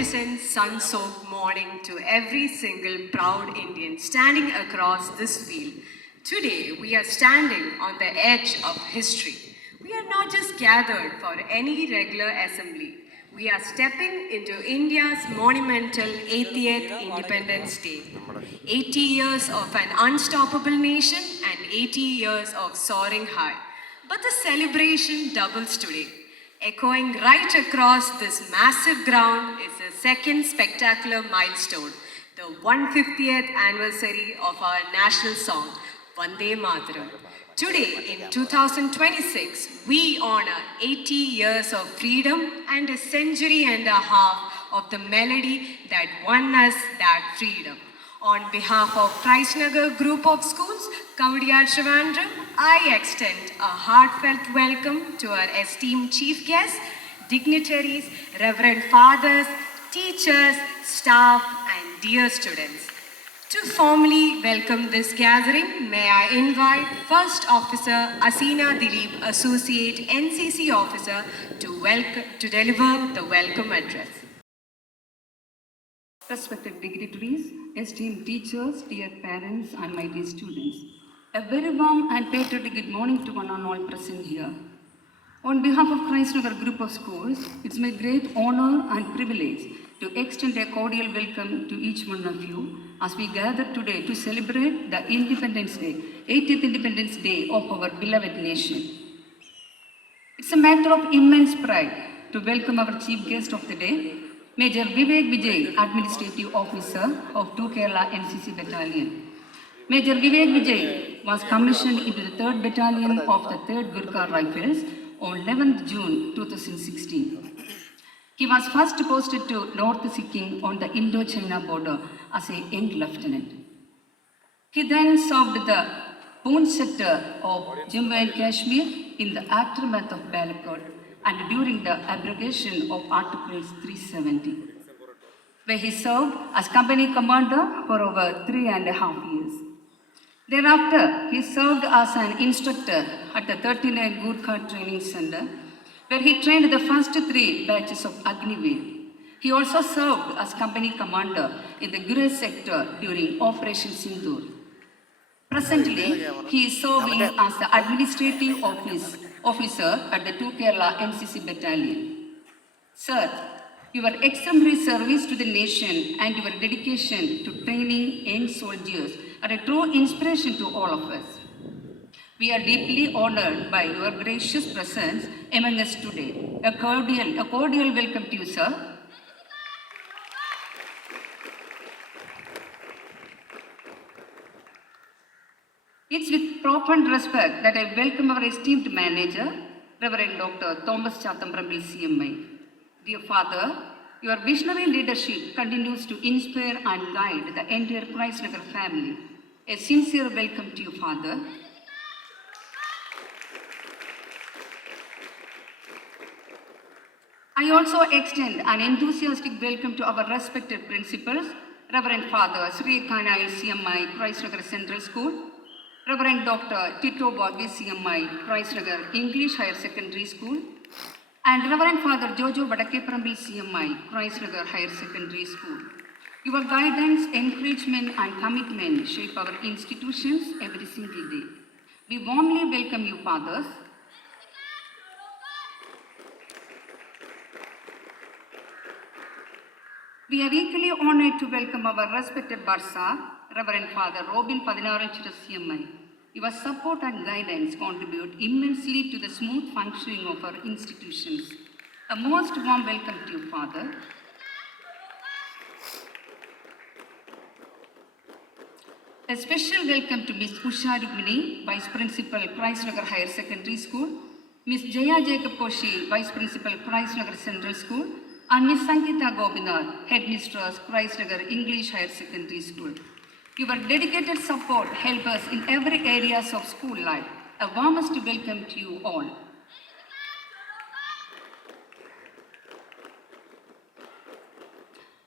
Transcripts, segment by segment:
magnificent sun-soaked morning to every single proud Indian standing across this field. Today, we are standing on the edge of history. We are not just gathered for any regular assembly. We are stepping into India's monumental 80th Independence Day. 80 years of an unstoppable nation and 80 years of soaring high. But the celebration doubles today. Echoing right across this massive ground is a second spectacular milestone, the 150th anniversary of our national song, Vande Mataram. Today, in 2026, we honor 80 years of freedom and a century and a half of the melody that won us that freedom. On behalf of Christnagar Group of Schools, Kavadiya Trivandrum, I extend a heartfelt welcome to our esteemed chief guests, dignitaries, reverend fathers, teachers, staff, and dear students. To formally welcome this gathering, may I invite First Officer Asina Dilip, Associate NCC Officer, to deliver the welcome address. Respected dignitaries, esteemed teachers, dear parents, and my dear students, a very warm and patriotic good morning to one and all present here. On behalf of Christnagar Group of Schools, it's my great honor and privilege to extend a cordial welcome to each one of you as we gather today to celebrate the Independence Day, 80th Independence Day of our beloved nation. It's a matter of immense pride to welcome our chief guest of the day, Major Vivek Vijay, Administrative Officer of 2 Kerala NCC Battalion. Major Vivek Vijay was commissioned into the 3rd Battalion of the 3rd Gurkha Rifles on 11th June 2016. He was first posted to North Sikkim on the Indo-China border as a young lieutenant. He then served the Poonch sector of Jammu and Kashmir in the aftermath of Balakot and during the abrogation of Article 370, where he served as company commander for over 3.5 years. Thereafter, he served as an instructor at the 39 Gurkha Training Center, where he trained the first 3 batches of Agniveer. He also served as company commander in the Gurez sector during Operation Sindoor. Presently, he is serving as the administrative officer at the 2 Kerala NCC Battalion. Sir, your exemplary service to the nation and your dedication to training young soldiers are a true inspiration to all of us. We are deeply honored by your gracious presence among us today. A cordial welcome to you, sir. It's with profound respect that I welcome our esteemed manager, Reverend Dr. Thomas Chathambarambil CMI. Dear Father, your visionary leadership continues to inspire and guide the entire Christnagar family. A sincere welcome to you, Father. I also extend an enthusiastic welcome to our respected principals, Reverend Father Sri Kanail CMI, Christnagar Central School, Reverend Dr. Tito Boggi CMI, Christnagar English Higher Secondary School, and Reverend Father Jojo Vadakeparambil CMI, Christnagar Higher Secondary School. Your guidance, encouragement, and commitment shape our institutions every single day. We warmly welcome you, fathers. We are equally honored to welcome our respected Barsa, Reverend Father Robin Padinaranchira CMI. Your support and guidance contribute immensely to the smooth functioning of our institutions. A most warm welcome to you, Father. A special welcome to Ms. Usha Rukmini, Vice Principal, Christnagar Higher Secondary School, Ms. Jaya Jacob Koshi, Vice Principal, Christnagar Central School, and Ms. Sangeeta Gopinath, Headmistress, Christnagar English Higher Secondary School. Your dedicated support helps us in every areas of school life. A warmest welcome to you all.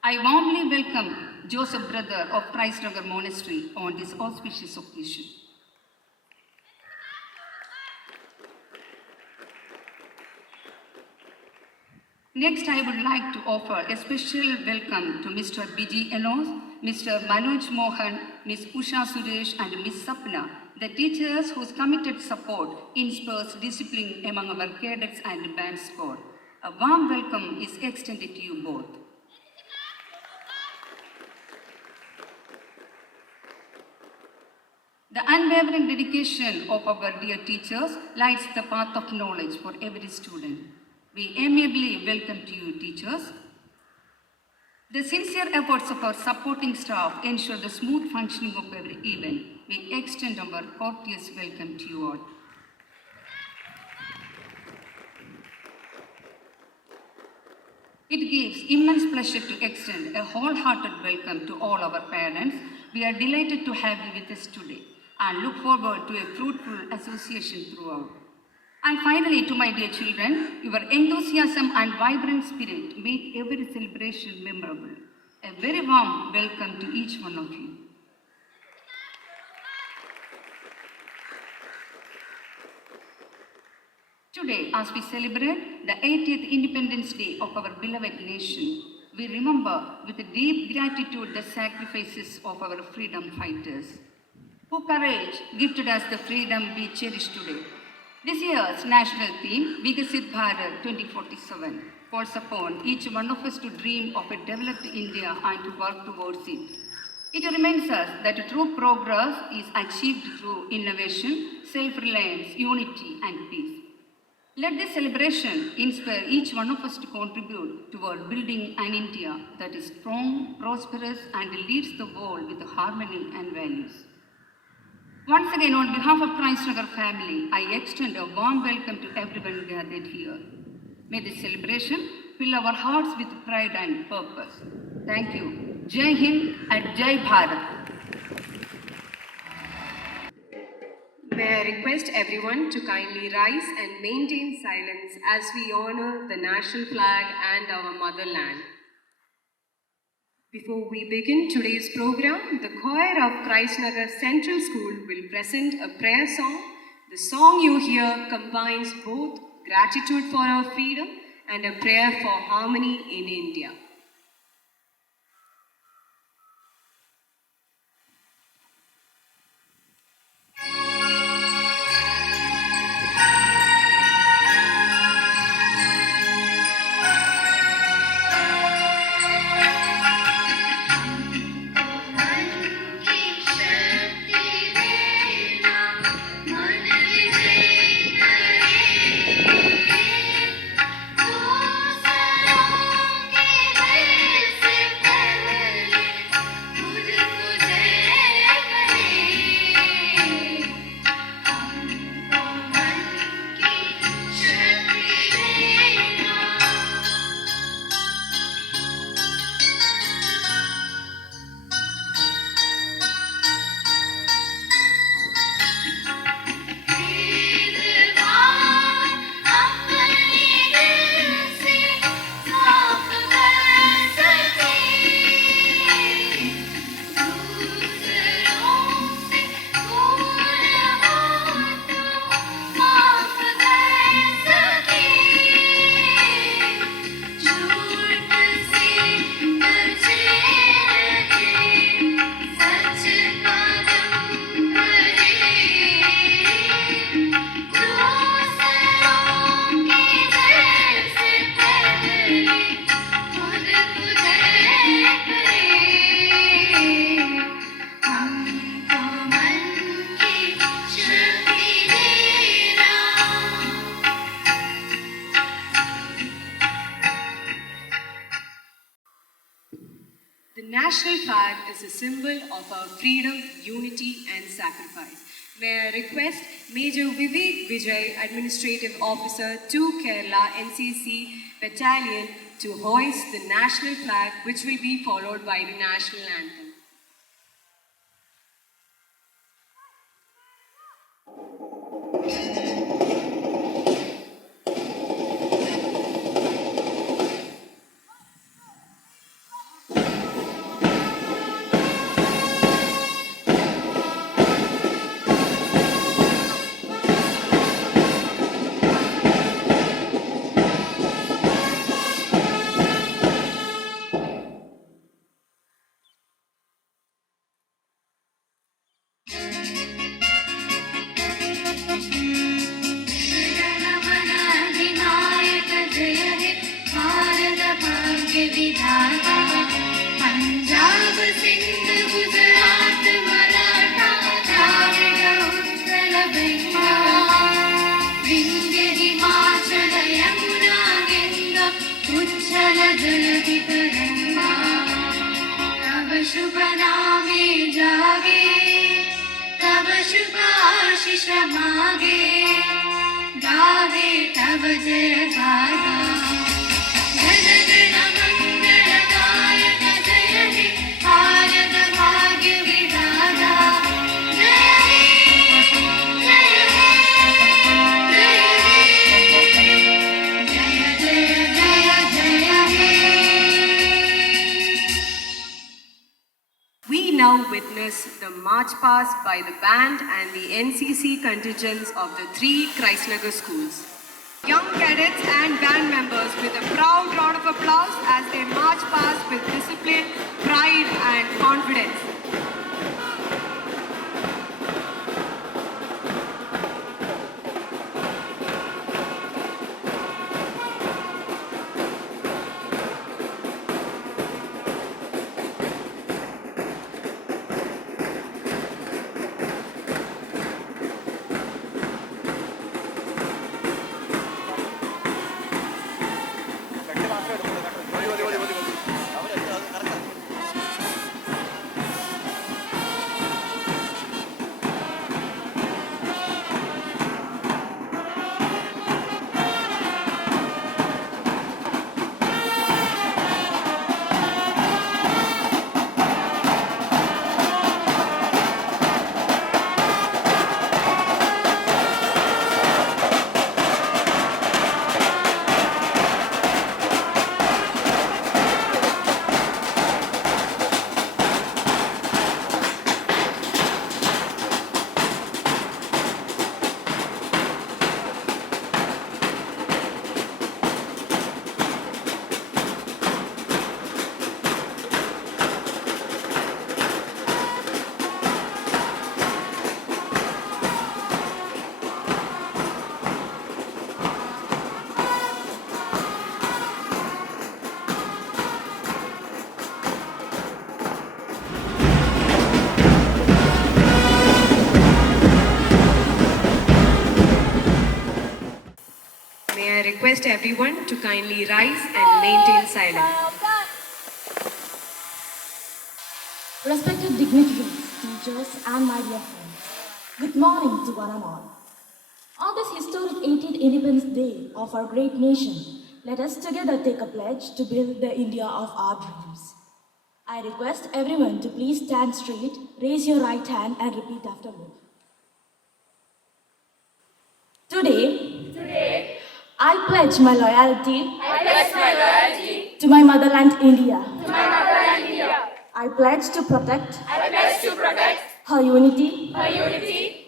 I warmly welcome Joseph Brother of Christnagar Monastery on this auspicious occasion. Next, I would like to offer a special welcome to Mr. Biji Enos, Mr. Manoj Mohan, Ms. Usha Suresh, and Ms. Sapna, the teachers whose committed support inspires discipline among our cadets and band squad. A warm welcome is extended to you both. The unwavering dedication of our dear teachers lights the path of knowledge for every student. We amiably welcome to you, teachers. The sincere efforts of our supporting staff ensure the smooth functioning of every event. We extend our courteous welcome to you all. It gives immense pleasure to extend a wholehearted welcome to all our parents. We are delighted to have you with us today and look forward to a fruitful association throughout. And finally, to my dear children, your enthusiasm and vibrant spirit make every celebration memorable. A very warm welcome to each one of you. Today, as we celebrate the 80th Independence Day of our beloved nation, we remember with deep gratitude the sacrifices of our freedom fighters, whose courage gifted us the freedom we cherish today. This year's national theme, Vikasit Bharat 2047, calls upon each one of us to dream of a developed India and to work towards it. It reminds us that true progress is achieved through innovation, self-reliance, unity, and peace. Let this celebration inspire each one of us to contribute toward building an India that is strong, prosperous, and leads the world with harmony and values. Once again, on behalf of Christ Nagar family, I extend a warm welcome to everyone gathered here. May this celebration fill our hearts with pride and purpose. Thank you. Jai Hind and Jai Bharat. May I request everyone to kindly rise and maintain silence as we honor the national flag and our motherland. Before we begin today's program, the choir of Christ Nagar Central School will present a prayer song. The song you hear combines both gratitude for our freedom and a prayer for harmony in India. The national flag is a symbol of our freedom, unity, and sacrifice. May I request Major Vivek Vijay, Administrative Officer to Kerala NCC Battalion, to hoist the national flag, which will be followed by the national anthem. विधाता पंजाब सिंध गुजरात मराठा द्राविड उत्कल बंगा विंध्य हिमाचल यमुना गंगा उच्छल जलधि तरंगा तब शुभ नामे जागे तब शुभ आशीष मागे गावे तब जय गाथा जन गण मंगलदायक जय हे भारत भाग्य विधाता जय हे जय हे जय जय जय जय हे। We now witness the march past by the band and the NCC contingents of the three Christnagar schools. Young cadets and band members with a proud round of applause as they march past with discipline, pride and confidence. May I request everyone to kindly rise and maintain silence. Respected dignitaries, teachers, and my dear friends, good morning to one and all. On this historic 18th Independence Day of our great nation, let us together take a pledge to build the India of our dreams. I request everyone to please stand straight, raise your right hand, and repeat after me. Today, I pledge my loyalty. To my motherland India. I pledge to protect. Her unity.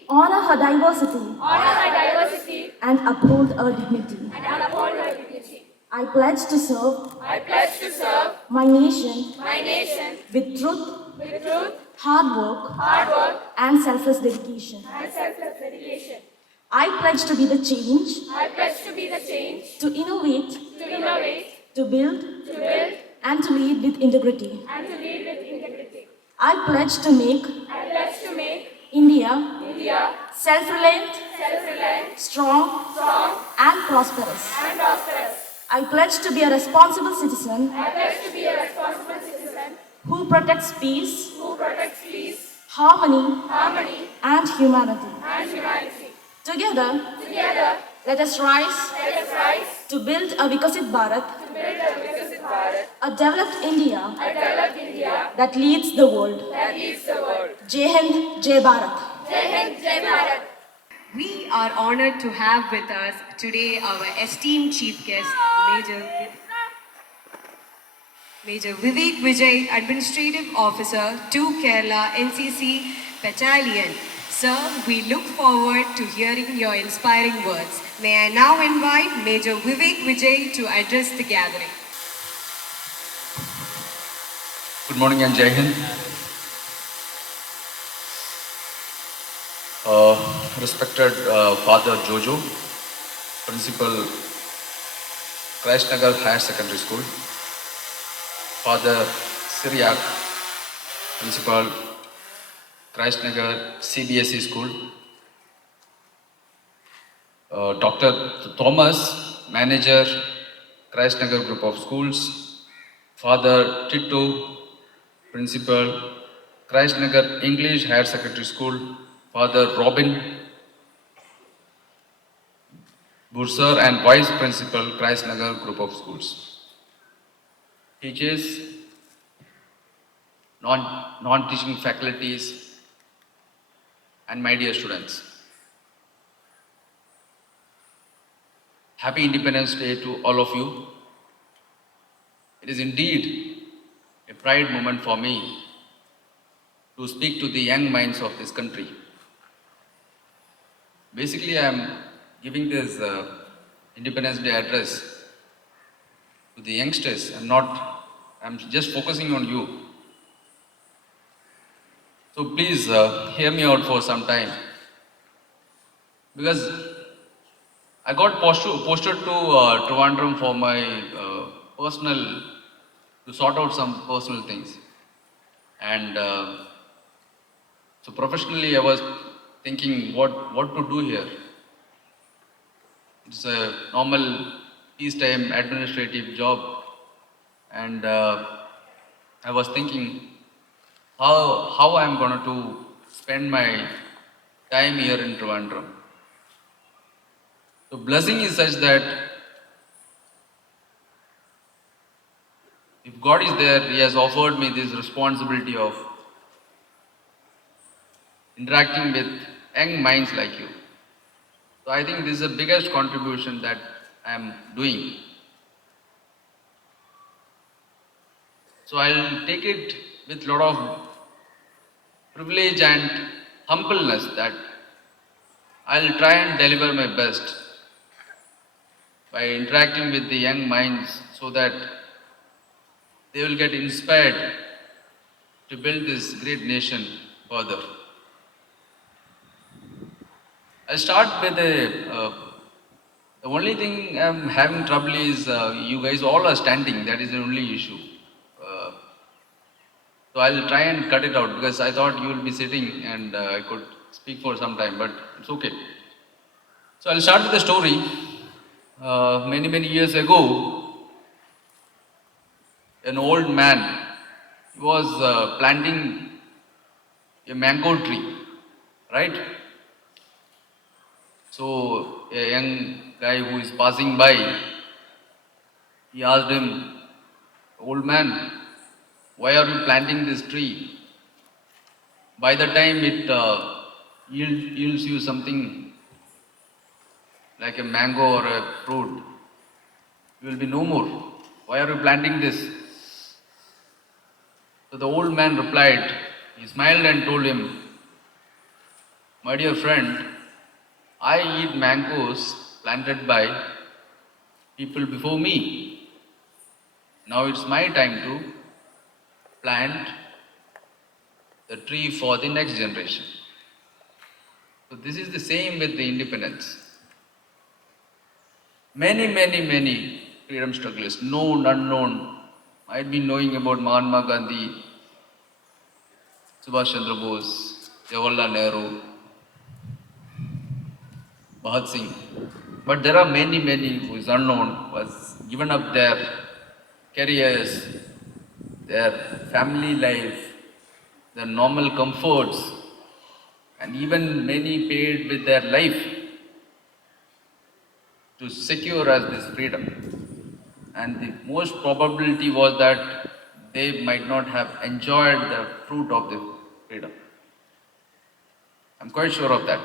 Honor her diversity. And uphold her dignity. I pledge to serve. My nation. With truth. Hard work. And selfless dedication. I pledge to be the change. To innovate. To build. And to lead with integrity. I pledge to make. India. Self-reliant. Strong. And prosperous. I pledge to be a responsible citizen. Who protects peace. Harmony. And humanity. Together, let us rise to build a Vikasit Bharat, a developed India that leads the world. Jai Hind, Jai Bharat. We are honored to have with us today our esteemed chief guest, Major Vivek Vijay, Administrative Officer to Kerala NCC Battalion. Sir, we look forward to hearing your inspiring words. May I now invite Major Vivek Vijay to address the gathering. Good morning and Jai Hind. Respected Father Jojo, Principal, Christnagar Higher Secondary School. Father Syriac, Principal, Christnagar CBSE School. Dr. Thomas, Manager, Christnagar Group of Schools. Father Tito, Principal, Christnagar English Higher Secondary School. Father Robin Bursar and Vice Principal, Christnagar Group of Schools. Teachers, non-teaching faculties, and my dear students. Happy Independence Day to all of you. It is indeed a pride moment for me to speak to the young minds of this country. Basically, I am giving this Independence Day address to the youngsters. I'm just focusing on you. So please hear me out for some time. Because I got posted to Trivandrum for my to sort out some personal things. And so professionally I was thinking what to do here. It's a normal peacetime administrative job. And I was thinking how I'm going to spend my time here in Trivandrum. The blessing is such that if God is there, He has offered me this responsibility of interacting with young minds like you. So I think this is the biggest contribution that I am doing. So I'll take it with a lot of privilege and humbleness that I'll try and deliver my best by interacting with the young minds so that they will get inspired to build this great nation further. I'll start with the only thing I'm having trouble is you guys all are standing. That is the only issue. So I'll try and cut it out because I thought you will be sitting and I could speak for some time, but it's okay. So I'll start with a story. Many years ago, an old man was planting a mango tree, right? So a young guy who is passing by, he asked him, "Old man, why are you planting this tree? By the time it yields you something like a mango or a fruit, you will be no more. Why are you planting this?" So the old man replied, he smiled and told him, "My dear friend, I eat mangoes planted by people before me. Now it's my time to plant the tree for the next generation." So this is the same with the independence. Many freedom strugglers, known, unknown, might be knowing about Mahatma Gandhi, Subhash Chandra Bose, Jawaharlal Nehru, Bhagat Singh. But there are many who is unknown, who has given up their careers, their family life, their normal comforts, and even many paid with their life to secure us this freedom. And the most probability was that they might not have enjoyed the fruit of the freedom. I'm quite sure of that.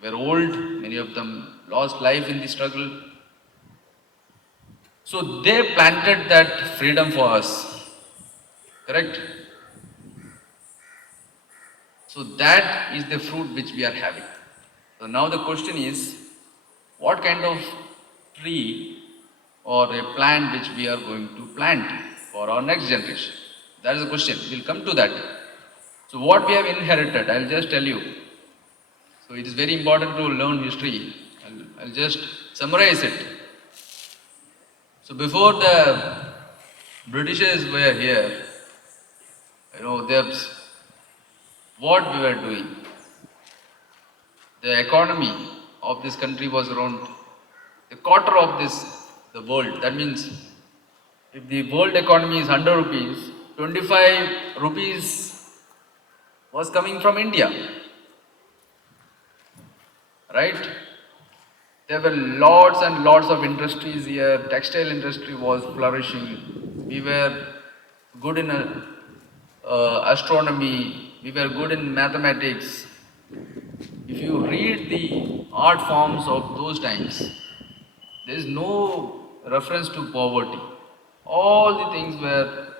They were old, many of them lost life in the struggle. So they planted that freedom for us. Correct? So that is the fruit which we are having. So now the question is, what kind of tree or a plant which we are going to plant for our next generation? That is the question. We'll come to that. So what we have inherited, I'll just tell you. So it is very important to learn history. I'll just summarize it. So before the Britishers were here, that's what we were doing. The economy of this country was around a quarter of the world. That means if the world economy is 100 rupees, 25 rupees was coming from India, right? There were lots and lots of industries here. Textile industry was flourishing. We were good in astronomy. We were good in mathematics. If you read the art forms of those times, there is no reference to poverty. All the things were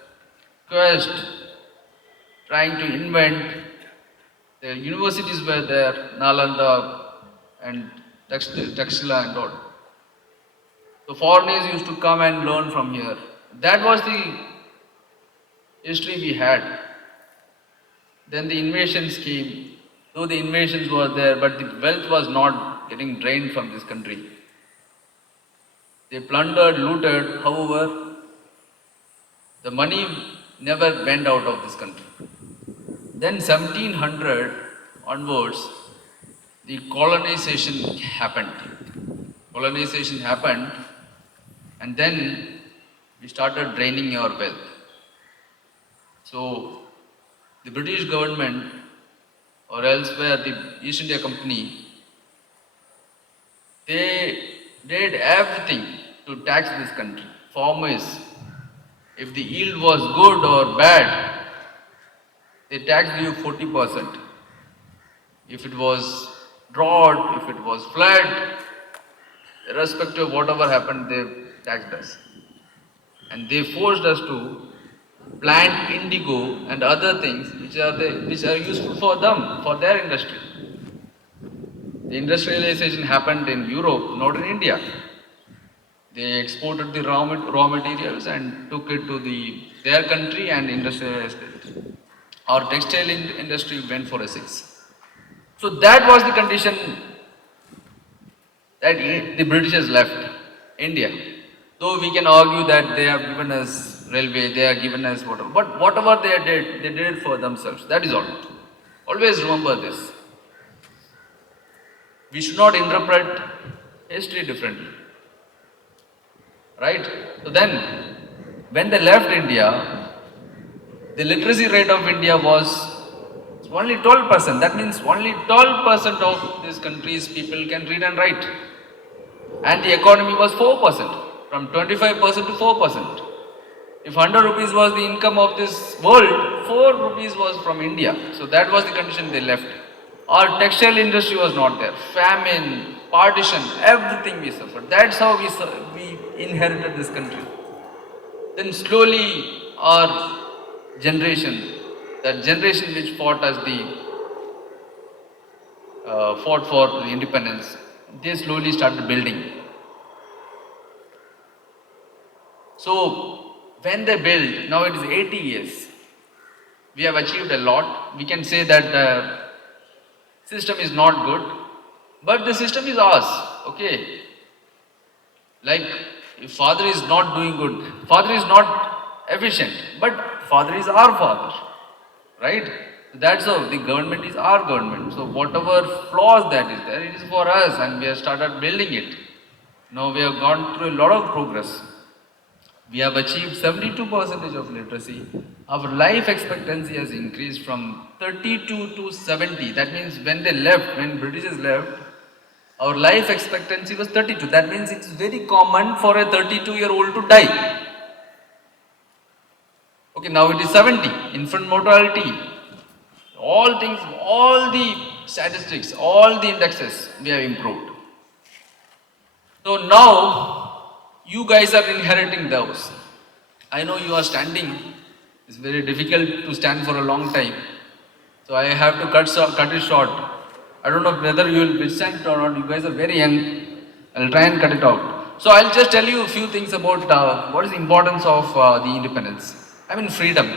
quest, trying to invent. The universities were there, Nalanda and Taxila and all. So foreigners used to come and learn from here. That was the history we had. Then the invasions came. Though the invasions were there, but the wealth was not getting drained from this country. They plundered, looted, however, the money never went out of this country. Then 1700 onwards, the colonization happened. Colonization happened, and then we started draining our wealth. So the British government or elsewhere the East India Company, they did everything to tax this country. Farmers, if the yield was good or bad, they taxed you 40%. If it was drought, if it was flood, irrespective of whatever happened, they taxed us. And they forced us to plant indigo and other things which are useful for them, for their industry. The industrialization happened in Europe, not in India. They exported the raw materials and took it to their country and industrialized it. Our textile industry went for a 6. So that was the condition that the Britishers left India. Though we can argue that they have given us railway, they have given us whatever. But whatever they did it for themselves. That is all. Always remember this. We should not interpret history differently. Right? So then, when they left India, the literacy rate of India was only 12%. That means only 12% of this country's people can read and write. And the economy was 4%. From 25% to 4%. If 100 rupees was the income of this world, 4 rupees was from India. So that was the condition they left. Our textile industry was not there. Famine, partition, everything we suffered. That's how we inherited this country. Then slowly our generation, that generation which fought for the independence, they slowly started building. So when they built, now it is 80 years. We have achieved a lot. We can say that the system is not good, but the system is ours. Okay. Like if father is not doing good, father is not efficient, but father is our father. Right? That's how the government is our government. So whatever flaws that is there, it is for us, and we have started building it. Now we have gone through a lot of progress. We have achieved 72% of literacy. Our life expectancy has increased from 32 to 70. That means when Britishers left, our life expectancy was 32. That means it's very common for a 32-year-old to die. Okay, now it is 70. Infant mortality. All things, all the statistics, all the indexes, we have improved. So now, you guys are inheriting those. I know you are standing. It's very difficult to stand for a long time. So I have to cut it short. I don't know whether you will withstand or not. You guys are very young. I'll try and cut it out. So I'll just tell you a few things about what is the importance of the independence. I mean freedom.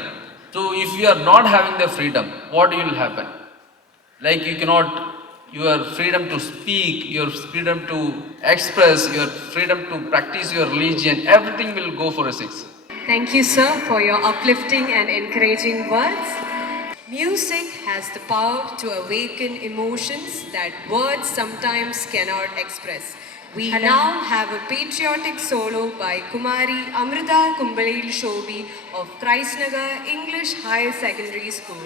So if you are not having the freedom, what will happen? Like your freedom to speak, your freedom to express, your freedom to practice your religion, everything will go for a 6. Thank you, sir, for your uplifting and encouraging words. Music has the power to awaken emotions that words sometimes cannot express. We now have a patriotic solo by Kumari Amrita Kumbalil Shobi of Christnagar English Higher Secondary School.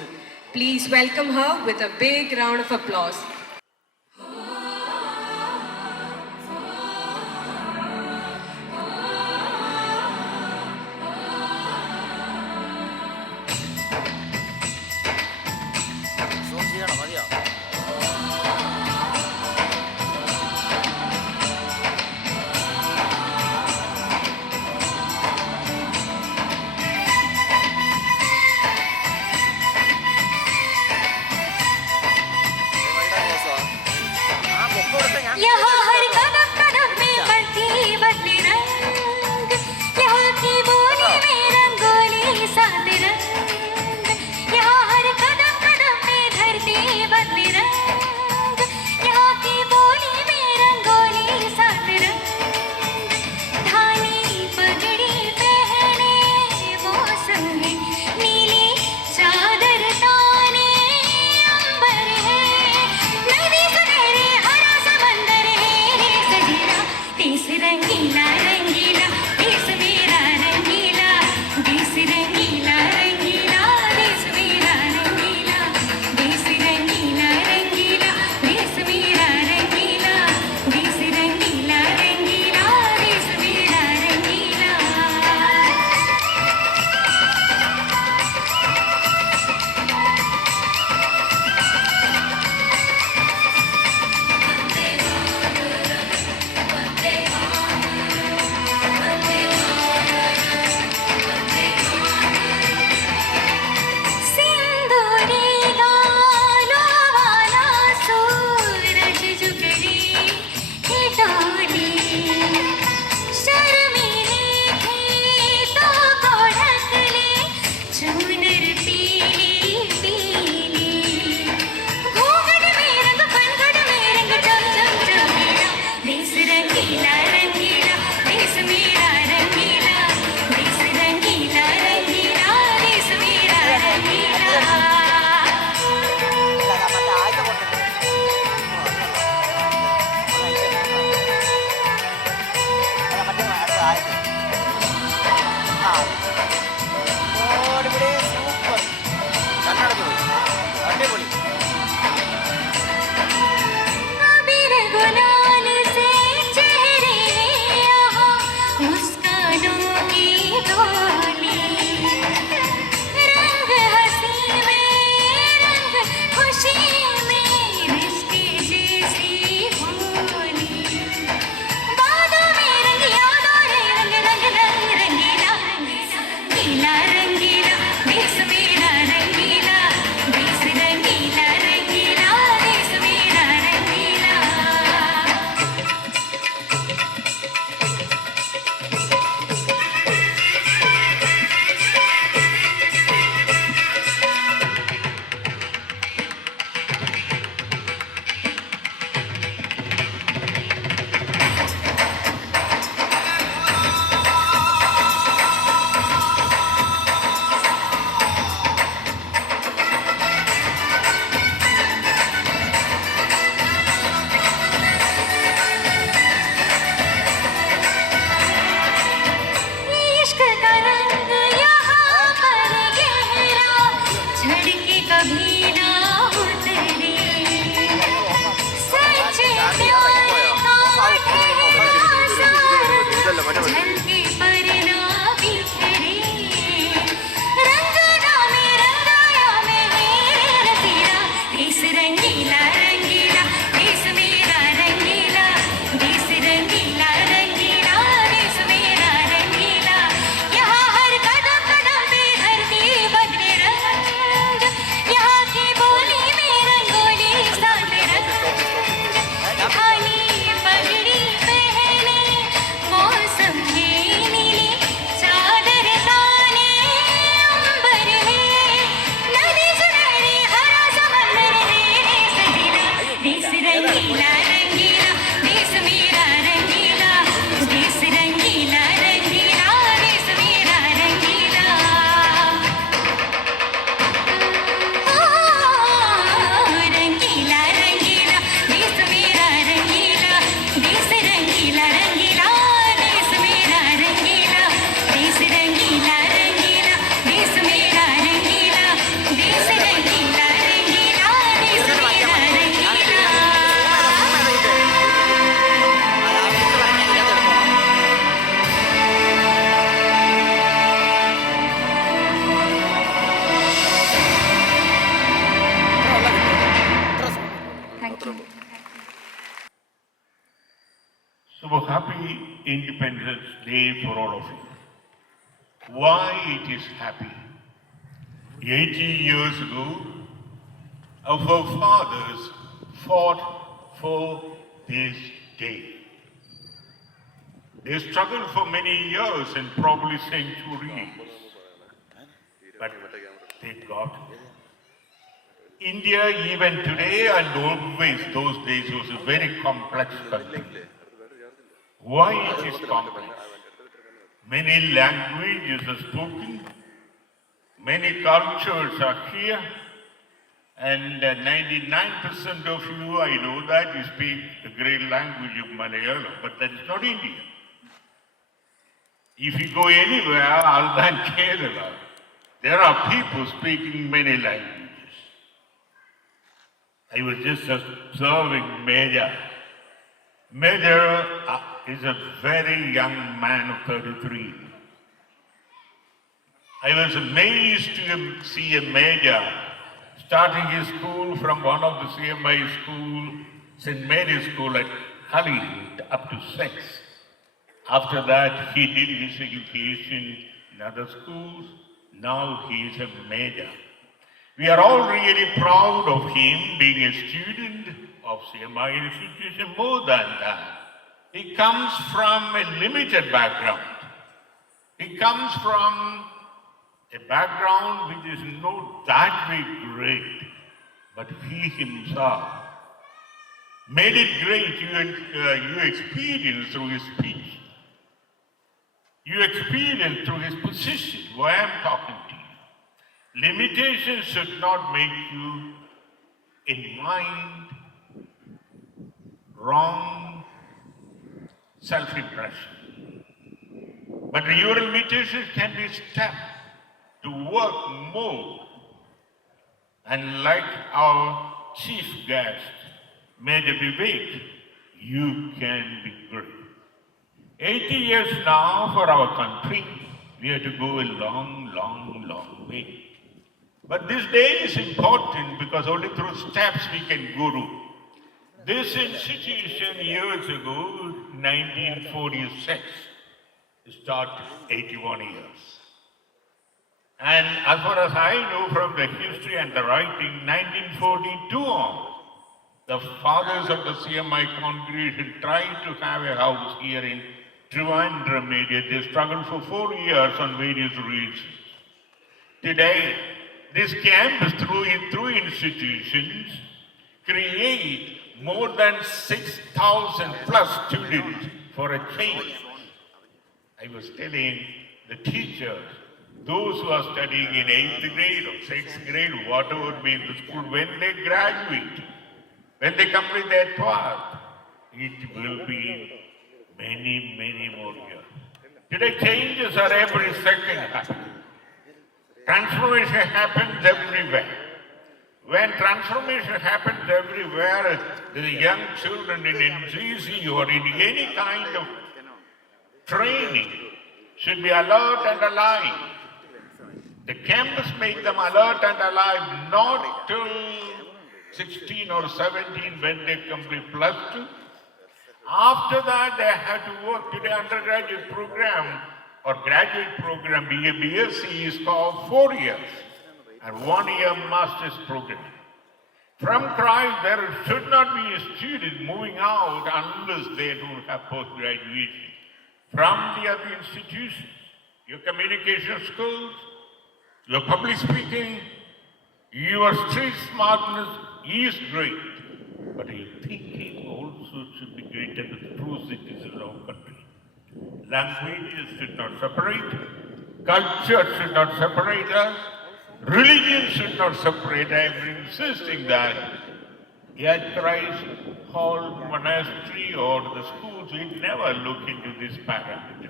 Please welcome her with a big round of applause. Independence Day for all of you. Why it is happy? 80 years ago, our forefathers fought for this day. They struggled for many years and probably centuries, but they got it. India, even today and always those days, was a very complex country. Why it is complex? Many languages are spoken, many cultures are here, and 99% of you, I know that, you speak the great language of Malayalam, but that is not India. If you go anywhere other than Kerala, there are people speaking many languages. I was just observing Major. Major is a very young man of 33. I was amazed to see a Major starting his school from one of the CMI schools, St. Mary's School at Hollywood, up to 6. After that, he did his education in other schools. Now he is a Major. We are all really proud of him being a student of CMI institution. More than that, he comes from a limited background. He comes from a background which is not that big great, but he himself made it great. You experience through his speech. You experience through his position, why I am talking to you. Limitations should not make you in mind wrong self-impression. But your limitations can be stepped to work more. And like our chief guest, Major Vivek, you can be great. 80 years now for our country, we have to go a long, long, long way. But this day is important because only through steps we can go to. This institution years ago, 1946, started 81 years. And as far as I know from the history and the writing, 1942 on, the fathers of the CMI congregation tried to have a house here in Trivandrum area. They struggled for 4 years on various reasons. Today, this campus through institutions create more than 6,000 plus students for a change. I was telling the teachers, those who are studying in 8th grade or 6th grade, whatever would be in the school, when they graduate, when they complete their 12th, it will be many, many more years. Today changes are every second. Transformation happens everywhere. When transformation happens everywhere, the young children in NCC or in any kind of training should be alert and alive. The campus make them alert and alive, not till 16 or 17 when they complete plus 2. After that, they have to work. Today, undergraduate program or graduate program, BSc, is called 4 years and 1 year master's program. From Christ, there should not be a student moving out unless they don't have post-graduation. From the other institutions, your communication skills, your public speaking, your street smartness is great, but your thinking also should be great as a true citizen of our country. Languages should not separate, culture should not separate us, religion should not separate. I am insisting that at Christ Hall Monastery or the schools, we never look into these parameters.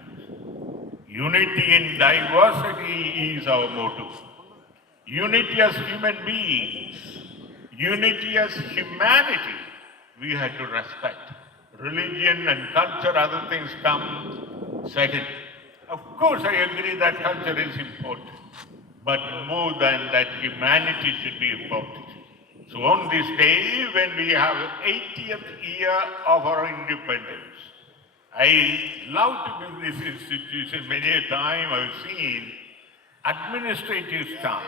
Unity in diversity is our motto. Unity as human beings, unity as humanity, we have to respect. Religion and culture, other things come second. Of course, I agree that culture is important, but more than that, humanity should be important. So on this day, when we have 80th year of our independence, I love to be this institution. Many a time I've seen administrative staff,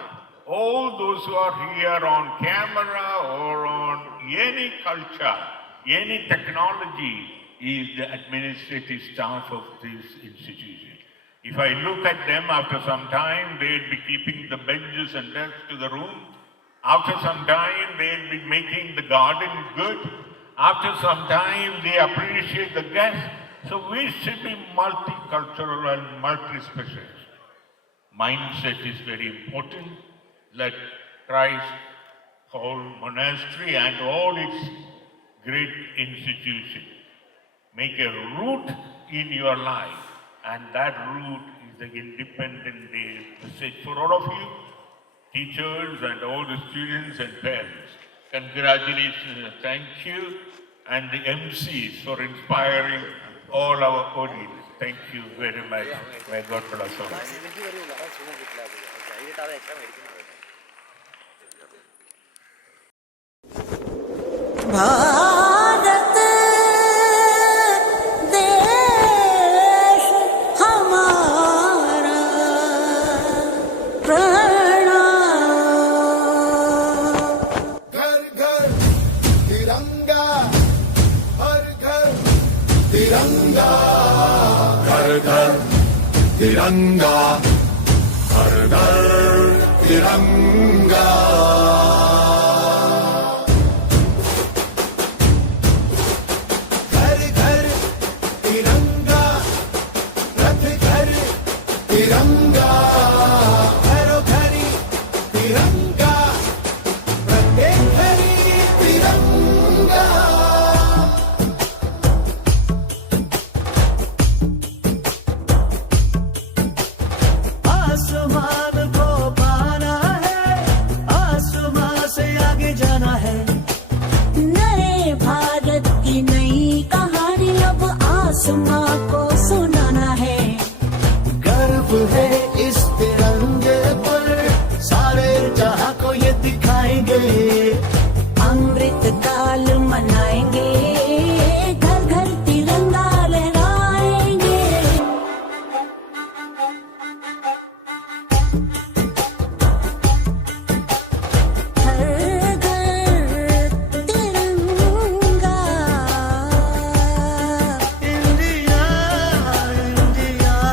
all those who are here on camera or on any culture, any technology, is the administrative staff of this institution. If I look at them after some time, they'll be keeping the benches and desks to the room. After some time, they'll be making the garden good. After some time, they appreciate the guests. So we should be multicultural and multi-specialist. Mindset is very important. Let Christ whole monastery and all its great institutions make a root in your life, and that root is the Independent Day message for all of you, teachers and all the students and parents. Congratulations and thank you, and the MCs for inspiring all our audience. Thank you very much. May God bless all. Bharat देश हमारा प्रणाम। घर घर तिरंगा, हर घर तिरंगा, घर घर तिरंगा, हर घर तिरंगा। घर घर तिरंगा, रथ घर तिरंगा, घरो घरी तिरंगा, प्रत्येक घरी तिरंगा। आसमान को पाना है, आसमान से आगे जाना है। नए भारत की नई कहानी अब आसमां को सुनाना है। गर्व है इस तिरंगे पर, सारे जहां को ये दिखाएंगे। अमृत काल मनाएंगे, घर घर तिरंगा लहराएंगे। हर घर तिरंगा। India, India, India,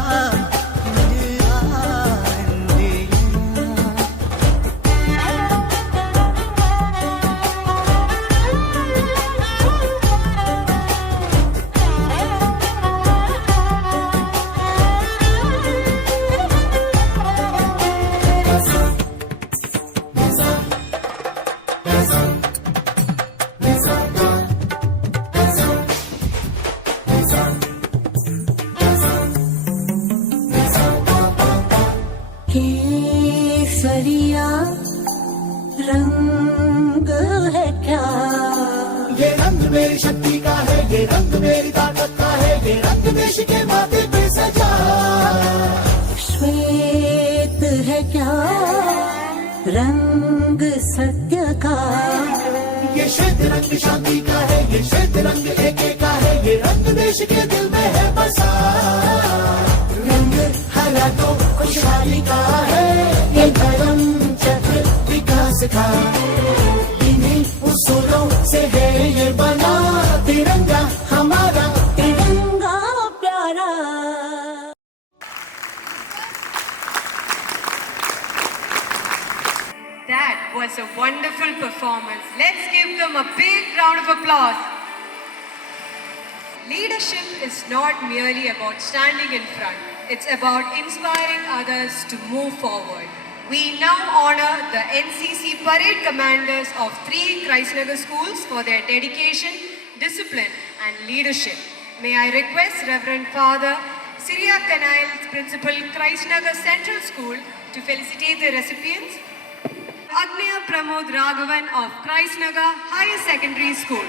India. केसरिया रंग है क्या? ये रंग मेरी शक्ति का है, ये रंग मेरी ताकत का है, ये रंग देश के माथे पे सजा। श्वेत है क्या? रंग सत्य का। ये श्वेत रंग शांति का है, ये श्वेत रंग एके का है, ये रंग देश के दिल में है बसा। रंग हरा तो खुशहाली का है, ये धर्म चक्र विकास का। इन्हीं उसूलों से है ये बना तिरंगा हमारा। तिरंगा प्यारा। That was a wonderful performance. Let's give them a big round of applause. Leadership is not merely about standing in front. It's about inspiring others to move forward. We now honor the NCC parade commanders of 3 Christnagar schools for their dedication, discipline and leadership. May I request Reverend Father Syria Kanail, Principal, Christnagar Central School, to felicitate the recipients. Agnya Pramod Raghavan of Christnagar Higher Secondary School.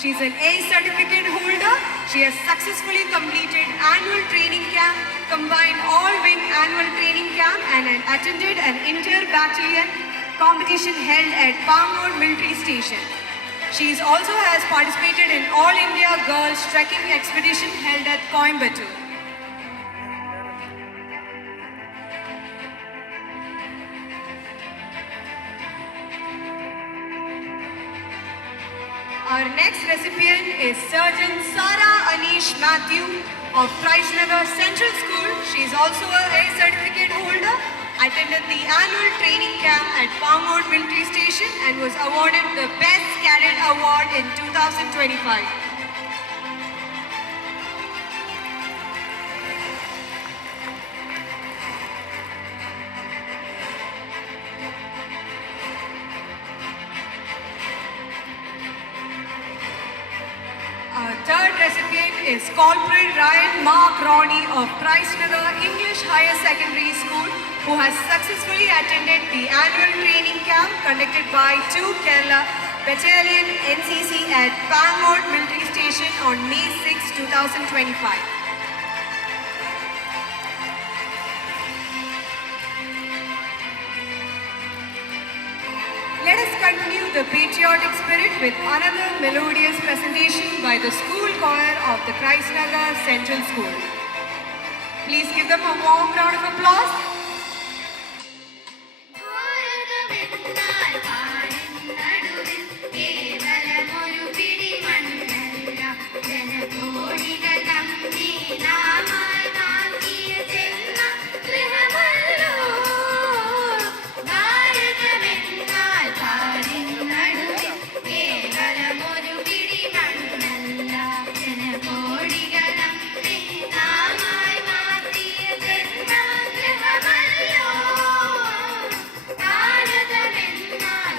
She is an A certificate holder. She has successfully completed annual training camp, combined all-wing annual training camp and attended an inter-battalion competition held at Pangod Military Station. She also has participated in All India Girls Trekking Expedition held at Coimbatore. Our next recipient is Surgeon Sara Anish Matthew of Christnagar Central School. She is also a certificate holder, attended the annual training camp at Pangod Military Station and was awarded the Best Cadet Award in 2025. Our third recipient is Corporal Ryan Mark Ronnie of Christnagar English Higher Secondary School, who has successfully attended the annual training camp conducted by 2 Kerala Battalion NCC at Pangod Military Station on May 6, 2025. Let us continue the patriotic spirit with another melodious presentation by the school choir of the Christnagar Central School. Please give them a warm round of applause. ഭാരതമെന്നാൽ പാരിൻ കേവലമൊരു പിടി മണ്ണല്ല ജനകോടികൾ നമ്മെ നാമായി മാറ്റിയ ജന്മ ഗൃഹമല്ലോ ഭാരതമെന്നാൽ പാരിൻ കേവലമൊരു പിടി മണ്ണല്ല ജനകോടികൾ നമ്മെ നാമായി മാറ്റിയ ജന്മ ഗൃഹമല്ലോ ഭാരതമെന്നാൽ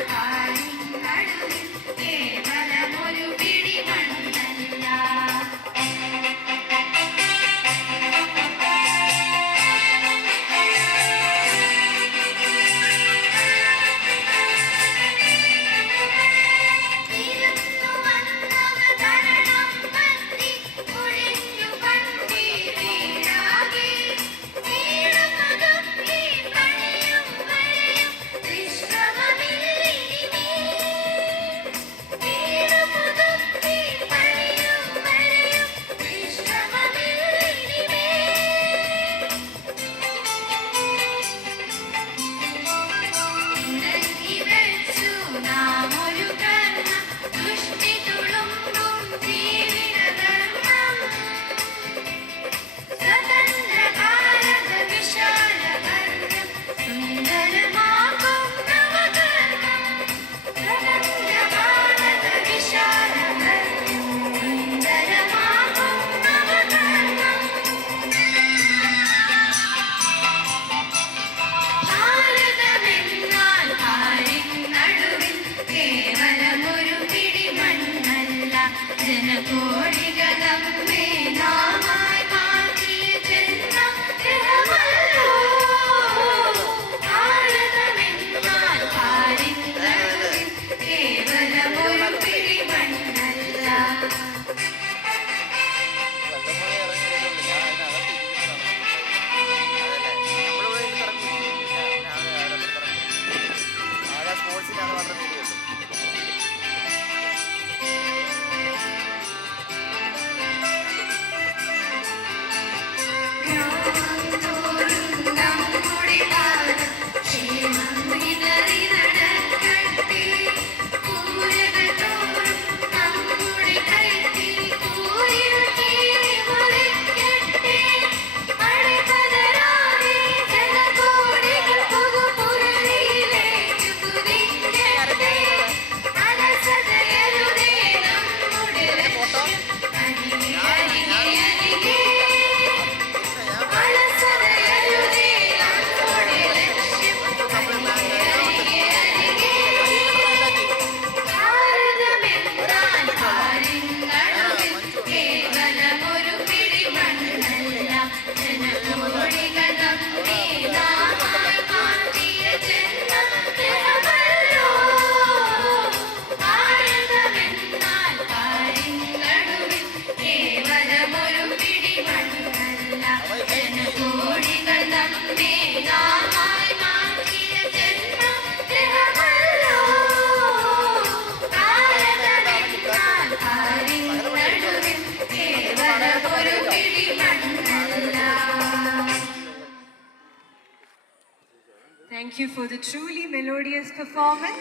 Thank you for the truly melodious performance.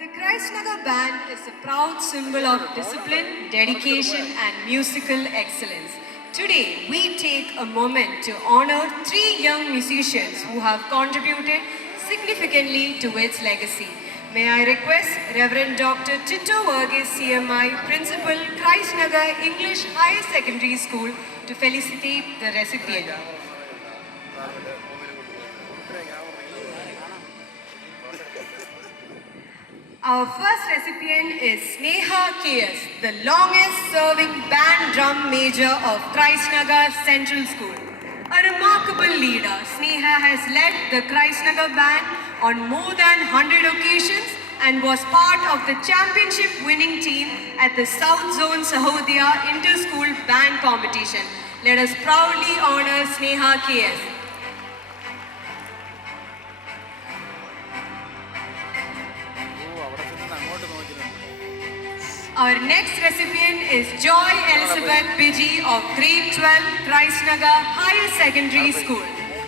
The Christnagar Band is a proud symbol of discipline, dedication, and musical excellence. Today, we take a moment to honor 3 young musicians who have contributed significantly to its legacy. May I request Reverend Dr. Tito Verghese CMI, Principal, Christnagar English Higher Secondary School, to felicitate the recipient. Our first recipient is Sneha KS, the longest serving band drum major of Christnagar Central School. A remarkable leader, Sneha has led the Christnagar Band on more than 100 occasions and was part of the championship winning team at the South Zone Sahodaya Inter-School Band Competition. Let us proudly honor Sneha KS. Our next recipient is Joy Elizabeth Biji of Grade 12, Christnagar Higher Secondary School.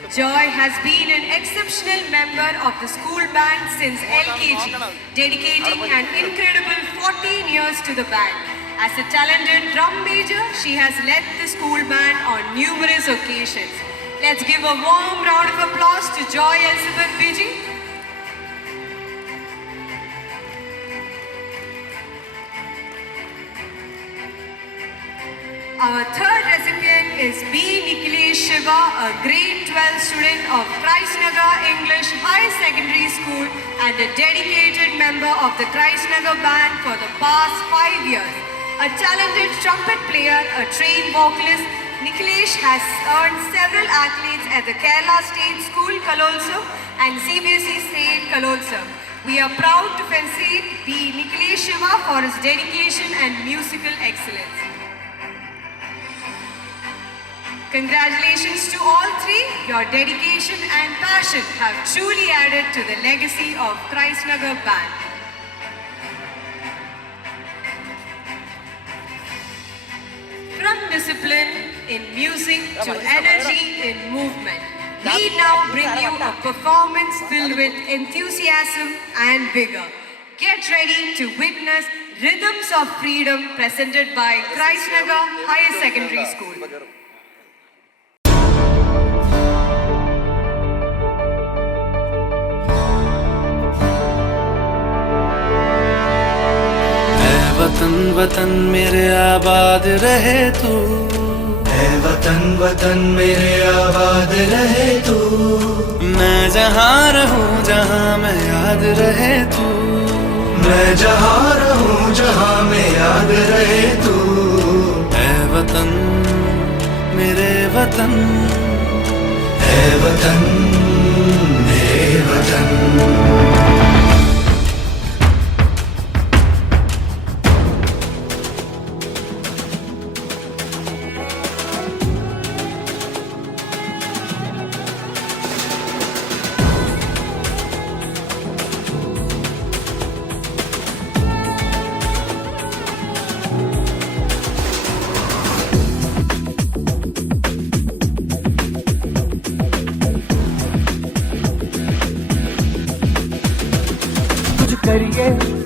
Joy has been an exceptional member of the school band since LKG, dedicating an incredible 14 years to the band. As a talented drum major, she has led the school band on numerous occasions. Let's give a warm round of applause to Joy Elizabeth Biji. Our third recipient is B. Nikhilesh Shiva, a grade 12 student of Christnagar English Higher Secondary School and a dedicated member of the Christnagar Band for the past 5 years. A talented trumpet player, a trained vocalist, Nikhilesh has earned several accolades at the Kerala State School Kalolsav and CBSE State Kalolsav. We are proud to felicitate B. Nikhilesh Shiva for his dedication and musical excellence. Congratulations to all 3. Your dedication and passion have truly added to the legacy of Christnagar Band. From discipline in music to energy in movement, we now bring you a performance filled with enthusiasm and vigor. Get ready to witness Rhythms of Freedom presented by Christnagar Higher Secondary School. वतन वतन मेरे आबाद रहे तू, है वतन वतन मेरे आबाद रहे तू। मैं जहाँ रहूँ जहाँ मैं याद रहे तू, मैं जहाँ रहूँ जहाँ मैं याद रहे तू। है वतन मेरे वतन, है वतन मेरे वतन।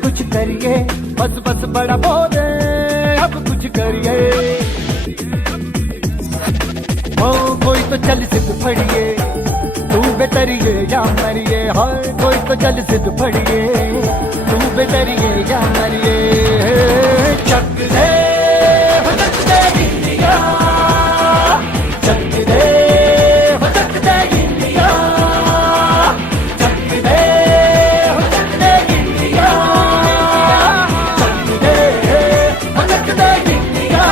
कुछ करिए बस बस बड़ा बोले अब कुछ करिए। ओ कोई तो चल सिद्ध फड़िए, तू बेतरिए या मरिए। हाय कोई तो चल सिद्ध फड़िए, तू बेतरिए या मरिए। चक दे चक दे इंडिया, चक दे चक दे इंडिया, चक दे चक दे इंडिया, चक दे चक दे India.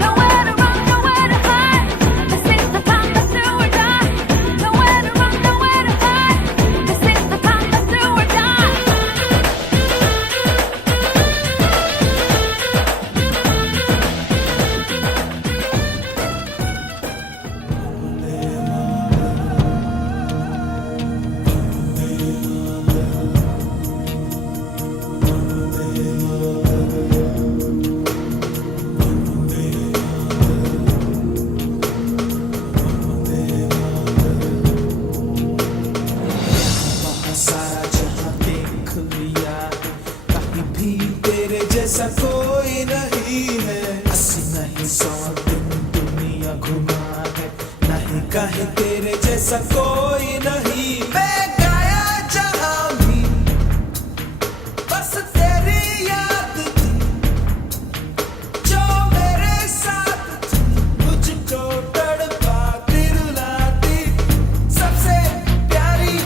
Nowhere to run, nowhere to hide. This is the time to do or die. Nowhere to run, nowhere to hide. This is the time to do or die. जैसा कोई नहीं मैं गाया जहां भी बस तेरी याद थी जो मेरे साथ थी मुझको तड़पाती रुलाती सबसे प्यारी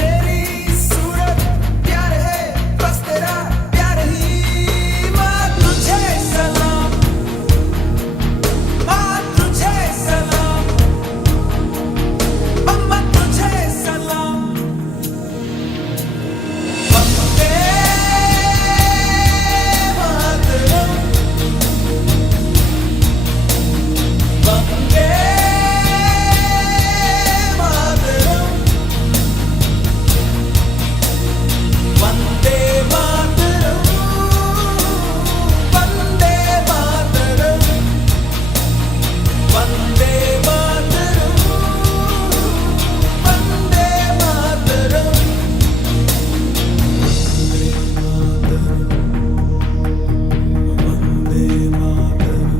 तेरी सूरत प्यार है बस तेरा प्यार ही माँ तुझे सलाम माँ तुझे सलाम मम्मा तुझे सलाम वंदे मातरम वंदे मातरम वंदे मातरम वंदे मातरम वंदे मातरम वंदे मातरम वंदे मातरम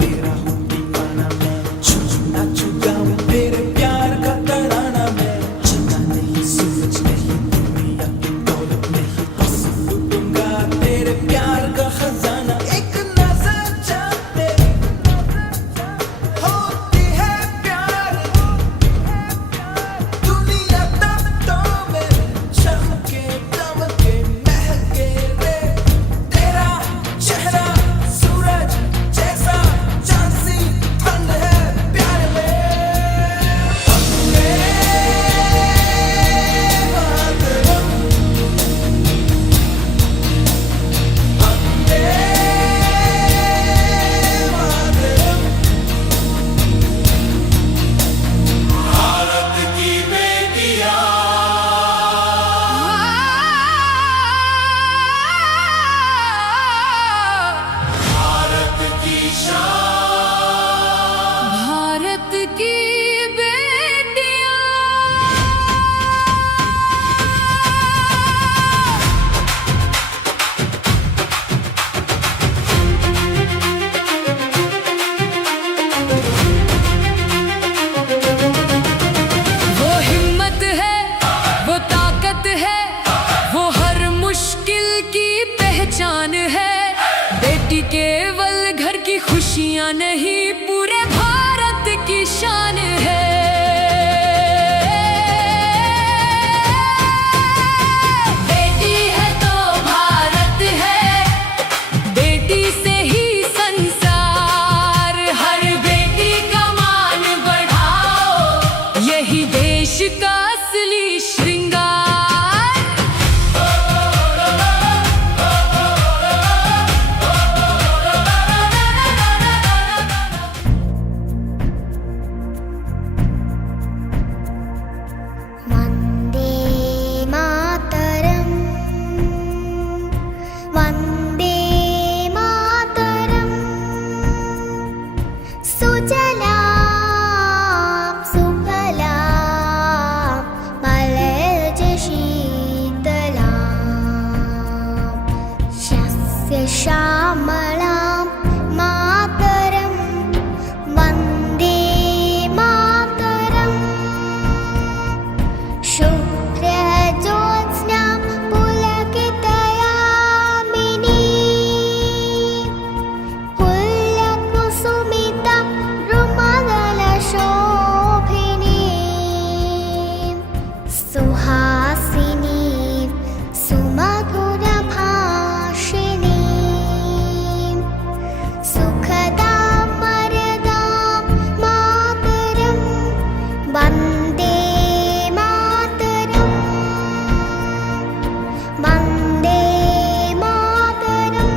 तेरा हूँ दीवाना मैं छूना छुगाऊं तेरे प्यार का तराना मैं चिंता नहीं सूरज नहीं दुनिया की दौलत नहीं बस लूटूंगा तेरे प्यार का खजाना एक नजर चाहते होती है प्यार दुनिया तब तो में चमके दमके महके रे तेरा चेहरा सूरज जैसा चांद सी ठंड है प्यार में वंदे मातरम वंदे मातरम भारत की बेटियां भारत की शान भारत की बेटियां वो हिम्मत है वो ताकत है वो हर मुश्किल की पहचान है बेटी केवल घर की खुशियां नहीं पूरे भारत की शान है बेटी है तो भारत है बेटी से ही संसार हर बेटी का मान बढ़ाओ यही देश का असली श्रृंगार वन्दे मातरम् वन्दे मातरम् सुजलां सुफलां मलयज शीतलां शस्य श्यामलां मातरं वन्दे मातरम् शुभ्रज्योत्स्नां पुलकितयामिनी पुल्लकुसुमिता रुमलशोभिनी सुहासिनी सुमधुरभाषिणी सुखदां वरदां मातरं Vande Mataram Vande Mataram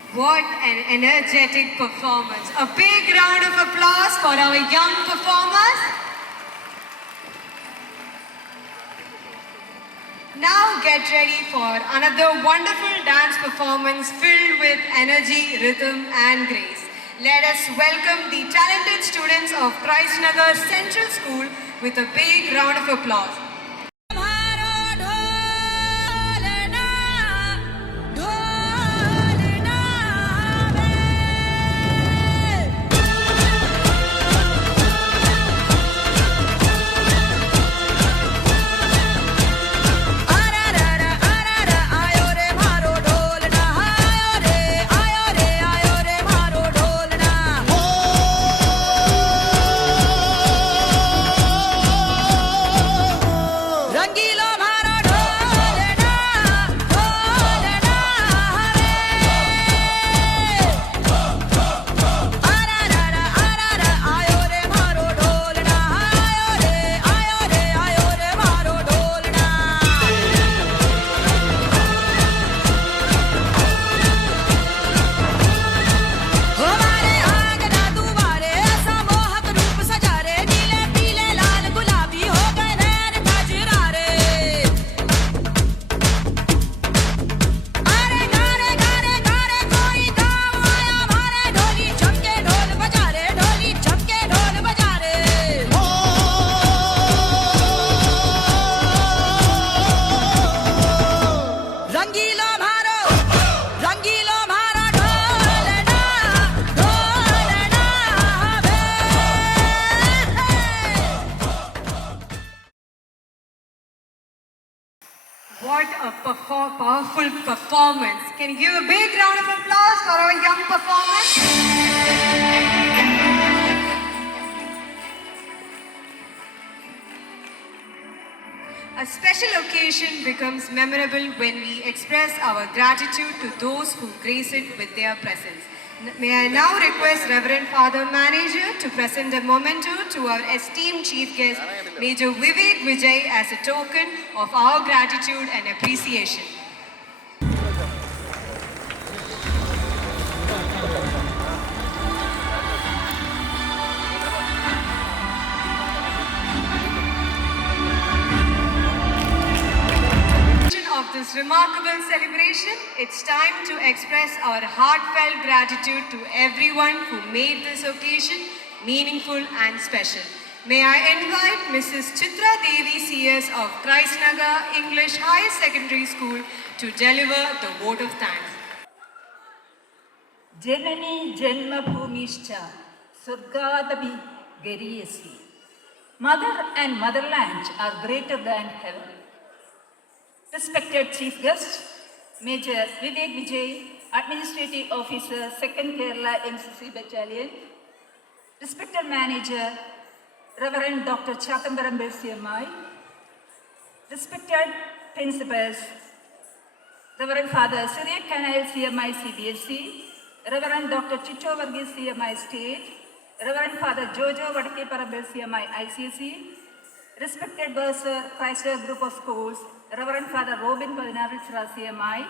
What an energetic performance. A big round of applause for our young performers. Now get ready for another wonderful dance performance filled with energy, rhythm and grace. Let us welcome the talented students of Christnagar Central School with a big round of applause. हमारो ढोल performance. Can you give a big round of applause for our young performance? A special occasion becomes memorable when we express our gratitude to those who grace it with their presence. May I now request Reverend Father Manager to present a memento to our esteemed chief guest, Major Vivek Vijay, as a token of our gratitude and appreciation. Of this remarkable celebration, it's time to express our heartfelt gratitude to everyone who made this occasion meaningful and special. May I invite Mrs. Chitra Devi CS of Christnagar English Higher Secondary School to deliver the vote of thanks. Janani Janmabhumishcha Surgadabi Gariyasi. Mother and motherland are greater than heaven. Respected Chief Guest, Major Vivek Vijay, Administrative Officer, 2nd Kerala NCC Battalion. Respected Manager, Reverend Dr. Chatambaram CMI. Respected Principals, Reverend Father Surya Kanal CMI CBSC, Reverend Dr. Chicho Varghese CMI State, Reverend Father Jojo Vadake CMI ICSE, respected Bursar Christchurch Group of Schools, Reverend Father Robin Padinarithra CMI,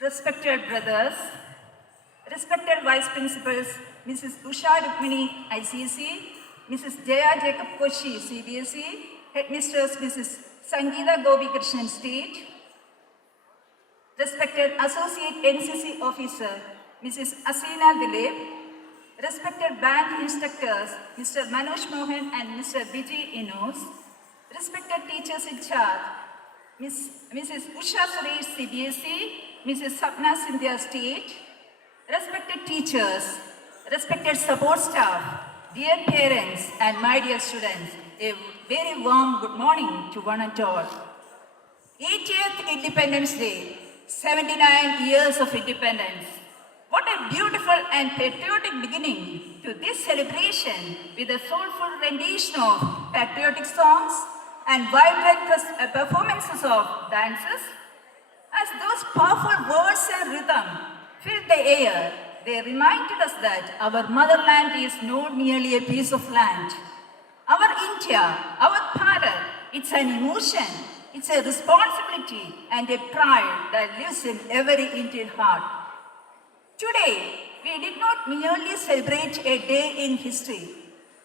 respected brothers, respected Vice Principals, Mrs. Usha Rukmini ICSE, Mrs. Jaya Jacob Koshi CBSE, Headmistress Mrs. Sangeeta Gopi Krishnan State, respected Associate NCC Officer, Mrs. Asina Dilip, respected band instructors, Mr. Manoj Mohan and Mr. Vijay Inos, respected teachers in charge, Mrs. Usha Suresh CBSE, Mrs. Sapna Sindhya State, respected teachers, respected support staff, dear parents and my dear students, a very warm good morning to one and all. 80th Independence Day, 79 years of independence. What a beautiful and patriotic beginning to this celebration with a soulful rendition of patriotic songs and vibrant performances of dances. As those powerful words and rhythm filled the air, they reminded us that our motherland is not merely a piece of land. Our India, our Bharat, it's an emotion, it's a responsibility and a pride that lives in every Indian heart. Today, we did not merely celebrate a day in history.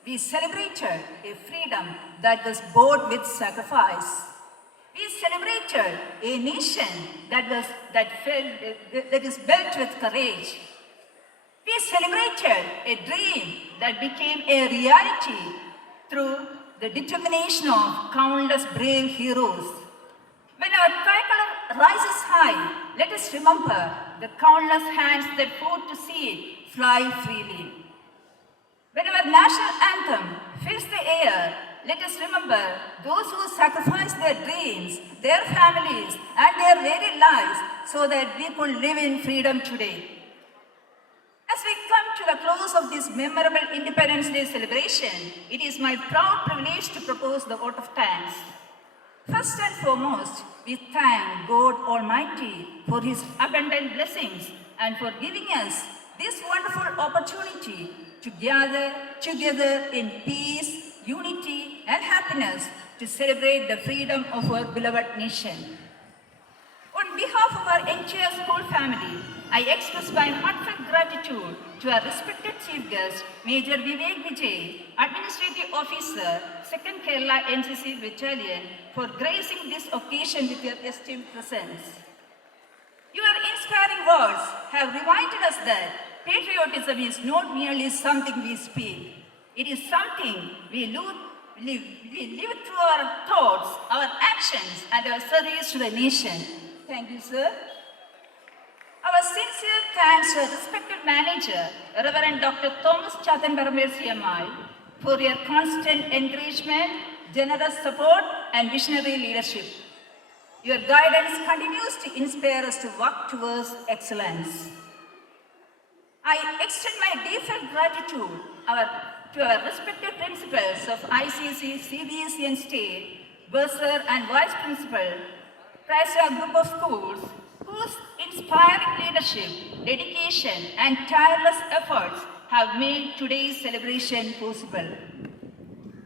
We celebrated a freedom that was bought with sacrifice. We celebrated a nation that is built with courage. We celebrated a dream that became a reality through the determination of countless brave heroes. When our tricolor rises high, let us remember the countless hands that fought to see it fly freely. When our national anthem fills the air, let us remember those who sacrificed their dreams, their families, and their very lives so that we could live in freedom today. As we come to the close of this memorable Independence Day celebration, it is my proud privilege to propose the vote of thanks. First and foremost, we thank God Almighty for His abundant blessings and for giving us this wonderful opportunity to gather together in peace, unity, and happiness to celebrate the freedom of our beloved nation. On behalf of our entire school family, I express my heartfelt gratitude to our respected Chief Guest, Major Vivek Vijay, Administrative Officer, 2nd Kerala NCC Battalion, for gracing this occasion with your esteemed presence. Your inspiring words have reminded us that patriotism is not merely something we speak. It is something we live through our thoughts, our actions, and our service to the nation. Thank you, sir. Our sincere thanks to our respected manager, Reverend Dr. Thomas Chatambaram CMI, for your constant encouragement, generous support, and visionary leadership. Your guidance continues to inspire us to work towards excellence. I extend my deepest gratitude to our respected principals of ICC, CBSE and State, Bursar and Vice Principal, Chrysler Group of Schools, whose inspiring leadership, dedication and tireless efforts have made today's celebration possible.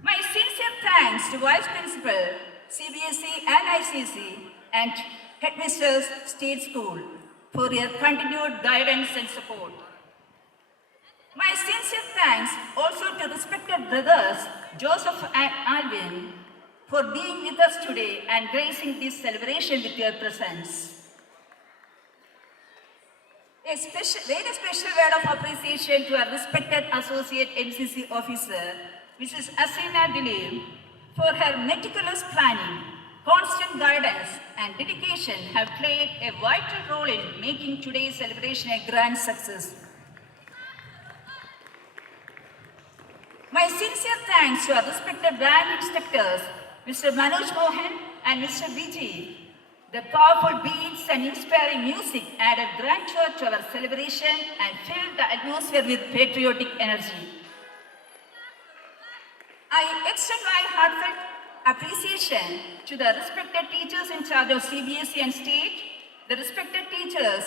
My sincere thanks to Vice Principal, CBSE and ICC, and Headmasters State School for your continued guidance and support. My sincere thanks also to respected brothers Joseph and Alvin for being with us today and gracing this celebration with your presence. A very special word of appreciation to our respected Associate NCC Officer, Mrs. Asina Dilip, for her meticulous planning, constant guidance and dedication have played a vital role in making today's celebration a grand success. My sincere thanks to our respected band instructors, Mr. Manoj Mohan and Mr. Vijay. The powerful beats and inspiring music added grandeur to our celebration and filled the atmosphere with patriotic energy. I extend my heartfelt appreciation to the respected teachers in charge of CBSE and State, the respected teachers,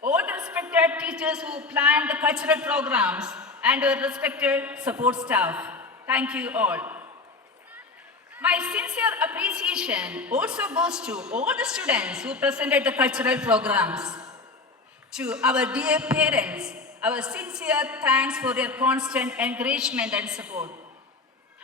all the respected teachers who planned the cultural programs, and our respected support staff. Thank you all. My sincere appreciation also goes to all the students who presented the cultural programs. To our dear parents, our sincere thanks for your constant encouragement and support.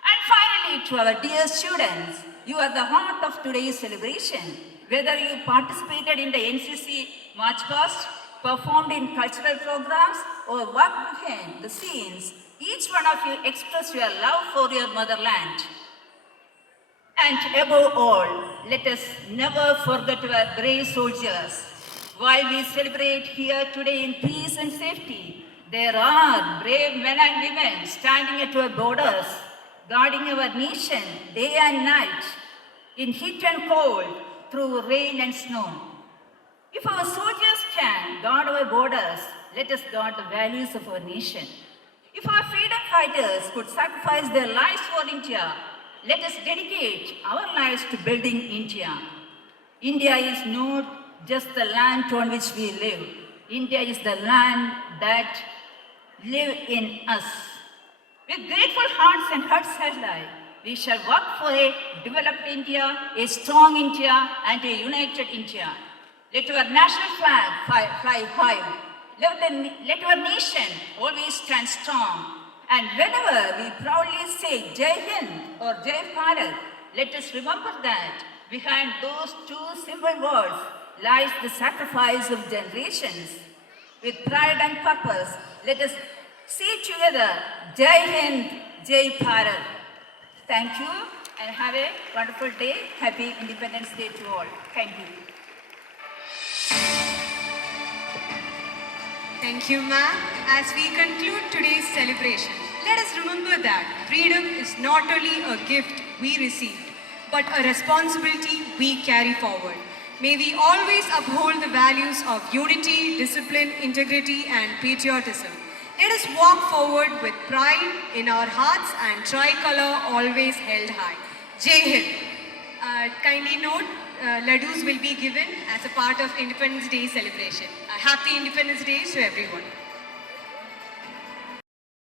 And finally, to our dear students, you are the heart of today's celebration. Whether you participated in the NCC March Past, performed in cultural programs, or worked behind the scenes, each one of you expressed your love for your motherland. And above all, let us never forget our brave soldiers. While we celebrate here today in peace and safety, there are brave men and women standing at our borders, guarding our nation day and night, in heat and cold, through rain and snow. If our soldiers can guard our borders, let us guard the values of our nation. If our freedom fighters could sacrifice their lives for India, let us dedicate our lives to building India. India is not just the land on which we live. India is the land that lives in us. With grateful hearts and hearts held high, we shall work for a developed India, a strong India, and a united India. Let our national flag fly high. Let our nation always stand strong. And whenever we proudly say Jai Hind or Jai Bharat, let us remember that behind those two simple words lies the sacrifice of generations. With pride and purpose, let us say together Jai Hind, Jai Bharat. Thank you and have a wonderful day. Happy Independence Day to all. Thank you. Thank you, ma'am. As we conclude today's celebration, let us remember that freedom is not only a gift we received, but a responsibility we carry forward. May we always uphold the values of unity, discipline, integrity, and patriotism. Let us walk forward with pride in our hearts and tricolor always held high. Jai Hind. Kindly note, laddus will be given as a part of Independence Day celebration. A happy Independence Day to everyone.